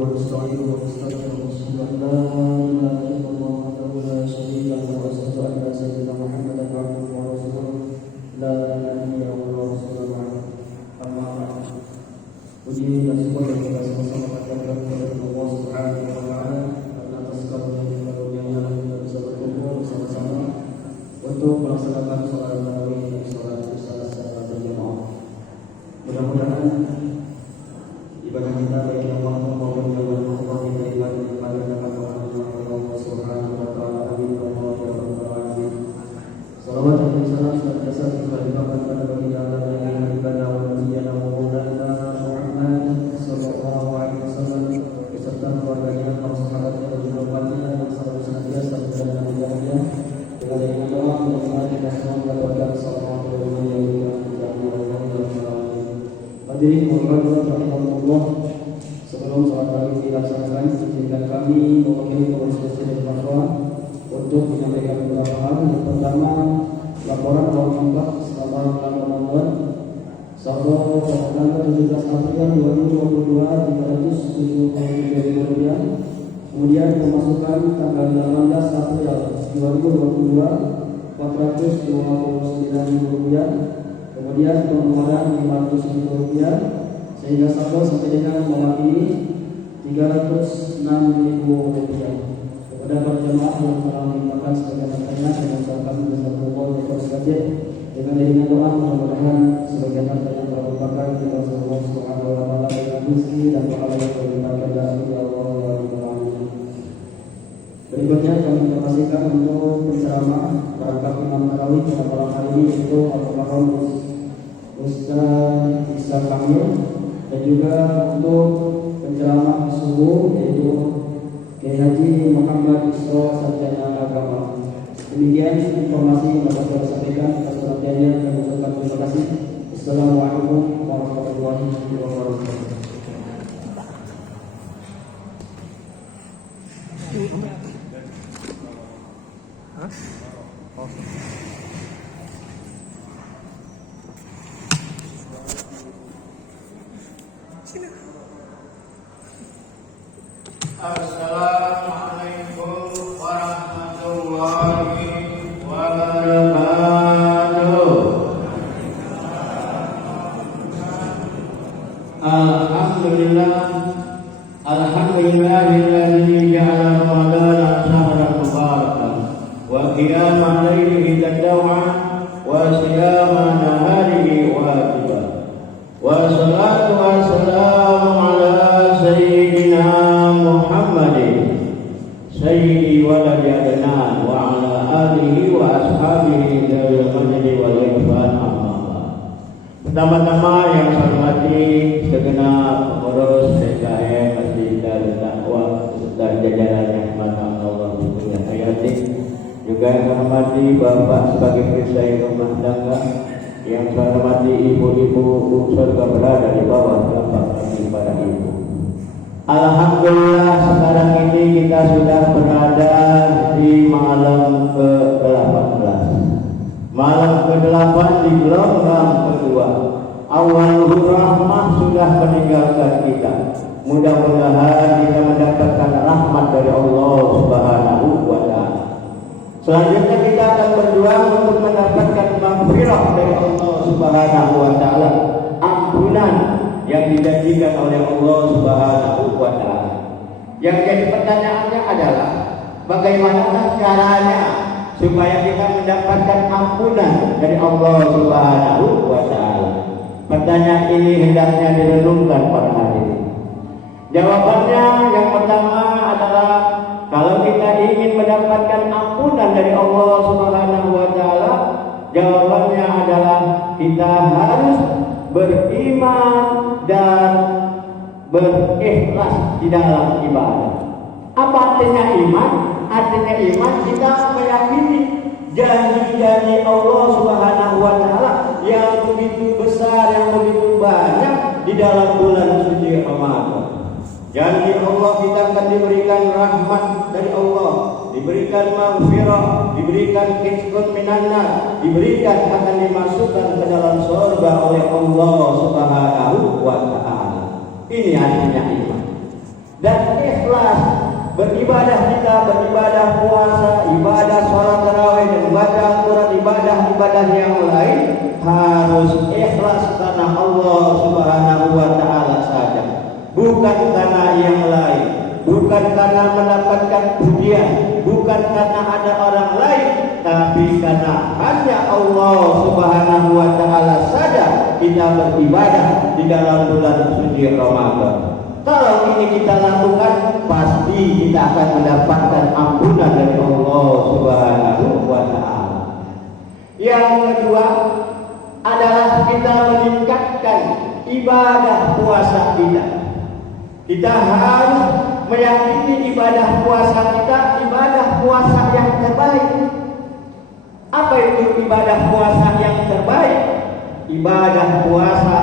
ونستعينه ونستغفره ونشهد أن لا إله إلا الله وحده لا شريك له وأشهد أن سيدنا محمدا عبده ورسوله لا نبي ولا رسول بعده. أما بعد. Puji dan syukur yang kita sama-sama panjatkan kepada Allah Subhanahu wa taala karena atas karunia-Nya kita bisa berkumpul bersama-sama untuk melaksanakan salat tarawih, salat isya secara berjamaah. Mudah-mudahan ibadah kita baik yang makmum maupun yang bermakmum kita ibadah kepada Allah Subhanahu wa taala. Amin ya rabbal alamin. Salawat dan salam senantiasa kita limpahkan kepada baginda Allah yang ibadah wa nabiyana wa maulana Muhammad sallallahu alaihi wasallam beserta keluarganya, para sahabatnya dan juga umatnya yang selalu senantiasa berjalan dengan dengan yang doa mudah-mudahan kita semua mendapatkan salawat dari yang dijaga oleh Allah. Hadirin rahimahullah, sebelum salat tarawih dilaksanakan, izinkan kami mewakili pengurus masjid Al-Fatwa untuk menyampaikan beberapa hal. Yang pertama, laporan awal nampak selama bulan Ramadan saldo tanggal 17 April 2022 Rp373.000. Kemudian pemasukan tanggal 18 April 2022 Rp429.000. Kemudian pengeluaran Rp500.000 sehingga saldo sampai dengan malam ini Rp306.000. Kepada para jemaah yang telah melimpahkan sebagian hartanya dengan ucapan jazakumullah khairan, dengan iringan doa mudah-mudahan sebagian harta yang telah dipakai kita Allah Subhanahu wa taala dengan rezeki dan pahala yang berlimpah ya Allah ya rabbal alamin. Berikutnya kami informasikan untuk penceramah rangkap Imam Tarawih pada malam hari ini yaitu Al-Mukarram Ustaz Isa Kamil, dan juga untuk penceramah subuh yaitu Kiai Haji Muhammad Isra Sarjana Agama. Demikian informasi yang dapat saya sampaikan. Atas perhatiannya kami ucapkan terima kasih. Assalamualaikum warahmatullahi wabarakatuh. Assalamualaikum warahmatullahi wabarakatuh. Alhamdulillahilladzi ja'ala ramadana shahran mubarakan wa qiyama laylihi tadawwan wa siyama naharihi wajiban. Wa salatu wa salamu ala sayyidina Muhammadin sayyidi waladi adnan wa ala alihi wa ashabihi dzawil majdi wal ikram. Pertama-tama yang saya hormati segenap pengurus PKM Masjid Darut Taqwa dan jajaran rahmat Allah Subhanahu hayati, juga yang saya hormati Bapak sebagai perisai rumah tangga, yang saya hormati ibu-ibu surga berada di bawah telapak kaki para ibu. Alhamdulillah sekarang ini kita sudah berada di malam ke-18. Malam ke-8 di gelombang kedua. Awal rahmah sudah meninggalkan kita. Mudah-mudahan kita mendapatkan rahmat dari Allah Subhanahu wa taala. Selanjutnya kita akan berjuang untuk mendapatkan maghfirah dari Allah Subhanahu wa taala, ampunan yang dijanjikan oleh Allah Subhanahu wa taala. Yang jadi pertanyaannya adalah bagaimana caranya supaya kita mendapatkan ampunan dari Allah Subhanahu wa taala? Pertanyaan ini hendaknya direnungkan pada hari ini. Jawabannya yang pertama adalah kalau kita ingin mendapatkan ampunan dari Allah Subhanahu wa taala, jawabannya adalah kita harus beriman dan berikhlas di dalam ibadah. Apa artinya iman? Artinya iman kita meyakini janji-janji Allah Subhanahu wa taala yang begitu besar, yang begitu banyak di dalam bulan suci Ramadan. Janji Allah kita akan diberikan rahmat dari Allah, diberikan maghfirah, diberikan rizqun minannar, diberikan akan dimasukkan ke dalam surga oleh Allah Subhanahu wa taala. Ini artinya iman. Dan beribadah puasa, ibadah sholat tarawih dan baca Al-Quran, ibadah yang lain harus ikhlas karena Allah Subhanahu wa Ta'ala saja, bukan karena yang lain, bukan karena mendapatkan pujian, bukan karena ada orang lain, tapi karena hanya Allah Subhanahu wa Ta'ala saja kita beribadah di dalam bulan suci Ramadan. Kalau ini kita lakukan, pasti kita akan mendapatkan ampunan dari Allah Subhanahu wa Ta'ala. Yang kedua adalah kita meningkatkan ibadah puasa kita. Kita harus meyakini ibadah puasa kita ibadah puasa yang terbaik. Apa itu ibadah puasa yang terbaik? Ibadah puasa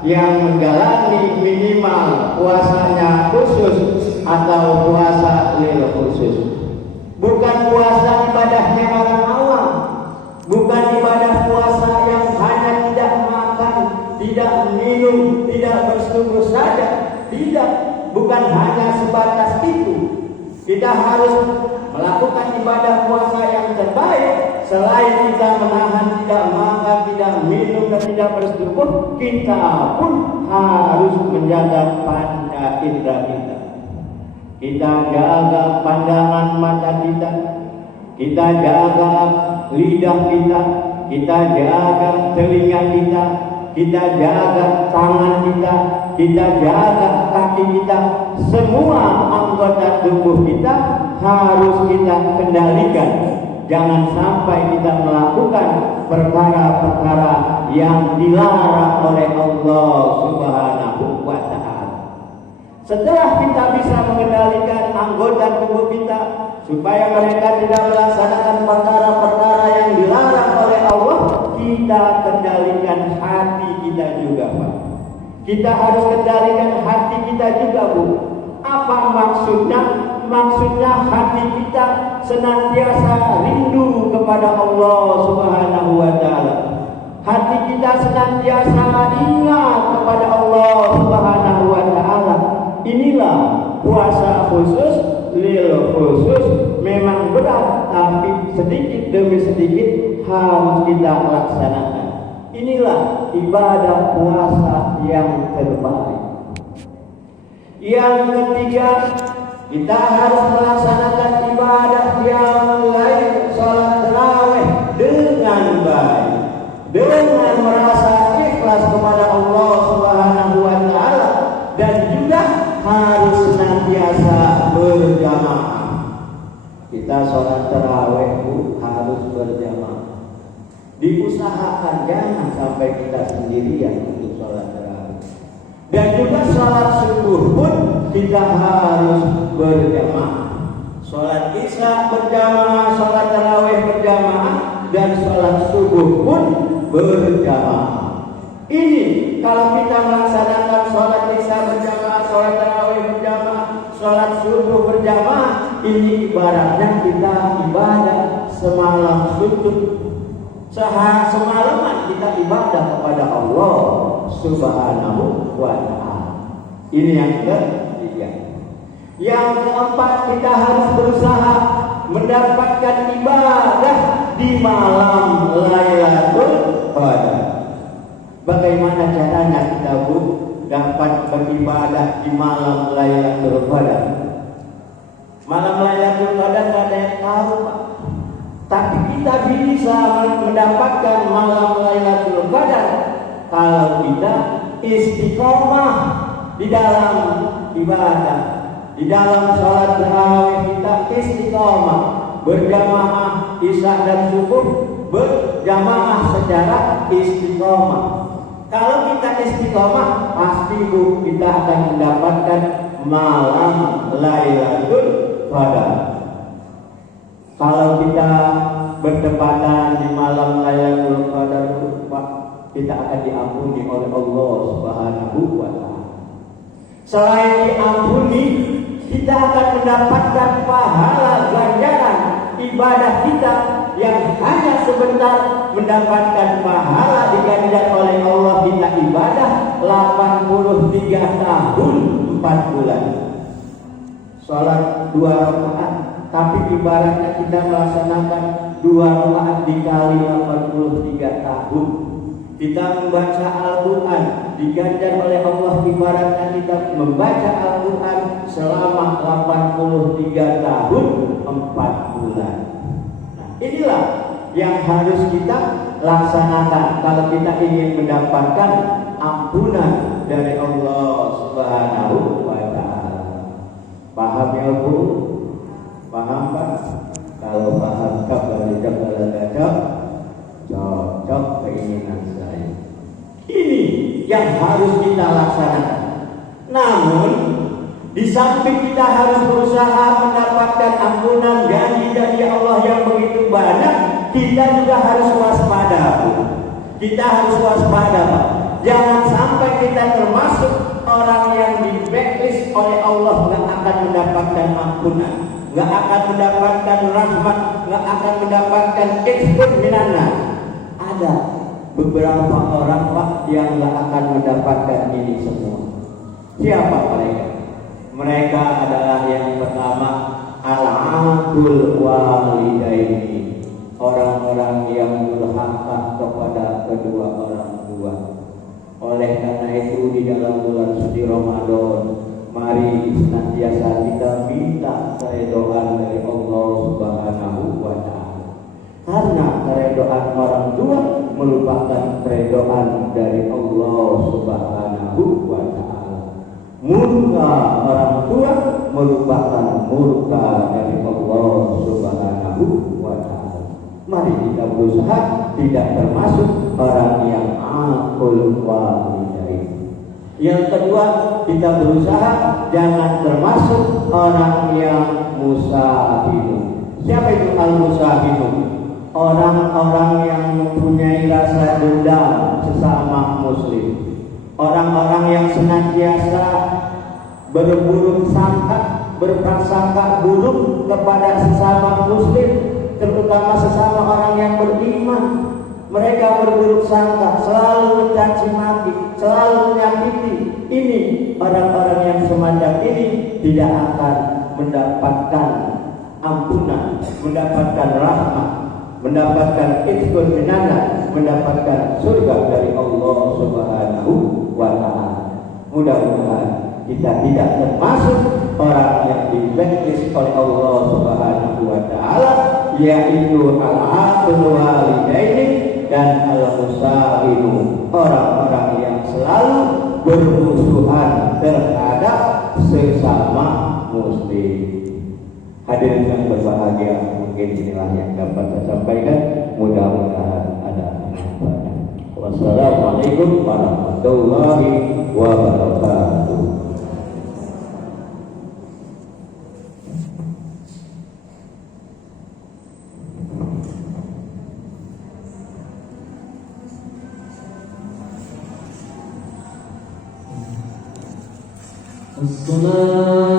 yang menjalani minimal puasanya khusus atau puasa lil khusus. Bukan puasa ibadahnya orang awam, bukan ibadah puasa yang hanya tidak makan, tidak minum, tidak bersetubuh saja, tidak, bukan hanya sebatas itu. Kita harus melakukan ibadah puasa yang terbaik. Selain kita menahan tidak makan, tidak minum dan tidak bersetubuh, kita pun harus menjaga panca indera kita. Kita jaga pandangan mata kita, kita jaga lidah kita jaga telinga kita jaga tangan kita jaga kaki kita. Semua anggota tubuh kita harus kita kendalikan. Jangan sampai kita melakukan perkara-perkara yang dilarang oleh Allah Subhanahu wa Ta'ala. Setelah kita bisa mengendalikan anggota tubuh kita supaya mereka tidak melaksanakan perkara-perkara yang dilarang oleh Allah, kita kendalikan hati kita juga, Pak. Kita harus kendalikan hati kita juga, Bu. Apa maksudnya? Maksudnya hati kita senantiasa rindu kepada Allah Subhanahu wa Ta'ala. Hati kita senantiasa ingat kepada Allah Subhanahu wa Ta'ala. Inilah puasa khusus, lil khusus. Memang berat, tapi sedikit demi sedikit harus kita laksanakan. Inilah ibadah puasa yang terbaik. Yang ketiga, kita harus melaksanakan ibadah yang lain, sholat tarawih dengan baik, dengan merasa ikhlas kepada Allah Subhanahu wa Ta'ala, dan juga harus senantiasa berjamaah. Kita sholat tarawih harus berjamaah. Diusahakan jangan sampai kita sendirian untuk sholat tarawih. Dan juga sholat subuh pun kita harus berjamaah. Sholat isya berjamaah, sholat tarawih berjamaah, dan sholat subuh pun berjamaah. Ini kalau kita melaksanakan sholat isya berjamaah, sholat tarawih berjamaah, sholat subuh berjamaah, ini ibaratnya kita ibadah semalam suntuk. Semalaman kita ibadah kepada Allah Subhanahu wa Ta'ala. Ini yang ketiga. Yang keempat, kita harus berusaha mendapatkan ibadah di malam Lailatul Qadar. Bagaimana caranya kita dapat beribadah di malam Lailatul Qadar? Malam Lailatul Qadar tidak ada yang tahu, Pak. Tapi kita bisa mendapatkan malam Lailatul Qadar kalau kita istiqomah di dalam ibadah, di dalam sholat tarawih kita istiqomah, berjamaah isya dan subuh berjamaah secara istiqomah. Kalau kita istiqomah, pasti kita akan mendapatkan malam Lailatul Qadar. Kalau kita bertepatan di malam Lailatul Qadar, Pak, kita akan diampuni oleh Allah Subhanahu wa Ta'ala. Selain diampuni, kita akan mendapatkan pahala ganjaran ibadah kita yang hanya sebentar, mendapatkan pahala diganjar oleh Allah. Kita ibadah 83 tahun 4 bulan. sholat 2 rakaat, tapi ibaratnya kita melaksanakan 2 rakaat dikali 83 tahun. Kita membaca Al-Quran diganjar oleh Allah, ibaratnya kita membaca Al-Quran selama 83 tahun 4 bulan. Nah, inilah yang harus kita laksanakan kalau kita ingin mendapatkan ampunan dari Allah Subhanahu wa Ta'ala. Paham ya Bu? Paham Pak? Kalau paham cocok keinginan saya. Ini yang harus kita laksanakan. Namun di samping kita harus berusaha mendapatkan ampunan janji-janji Allah yang begitu banyak, kita juga harus waspada. Kita harus waspada, Pak. Jangan sampai kita termasuk orang yang di blacklist oleh Allah, nggak akan mendapatkan ampunan, nggak akan mendapatkan rahmat, nggak akan mendapatkan ikut minanna. Ada beberapa orang Pak yang nggak akan mendapatkan ini semua. Siapa mereka? Mereka adalah yang pertama al-aqul walidaini, orang-orang yang durhaka kepada kedua orang tua. Oleh karena itu di dalam bulan suci Ramadan, mari senantiasa kita minta keridhaan dari Allah Subhanahu wa Ta'ala. Karena keridhaan orang tua merupakan keridhaan dari Allah Subhanahu wa Ta'ala. Murka orang tua merupakan murka dari Allah Subhanahu wa Ta'ala. Mari kita berusaha tidak termasuk orang yang aqul walidain. Yang kedua, kita berusaha jangan termasuk orang yang musafirun. Siapa itu al-musafirun? Orang-orang yang mempunyai rasa dendam sesama muslim. Orang-orang yang senantiasa berburuk sangka, berprasangka buruk kepada sesama muslim, terutama sesama orang yang beriman. Mereka berburuk sangka, selalu mencaci maki, selalu menyakiti. Ini orang-orang yang semacam ini tidak akan mendapatkan ampunan, mendapatkan rahmat, mendapatkan izkun minana, mendapatkan surga dari Allah Subhanahu wa Ta'ala. Mudah-mudahan kita tidak termasuk orang yang di blacklist oleh Allah Subhanahu wa Ta'ala, yaitu al-aqul walidaini dan al-musafirun, orang-orang yang selalu bermusuhan terhadap sesama muslim. Hadirin yang berbahagia, mungkin inilah yang dapat saya sampaikan. Mudah-mudahan ada manfaatnya. Wassalamualaikum warahmatullahi wabarakatuh. الصلاة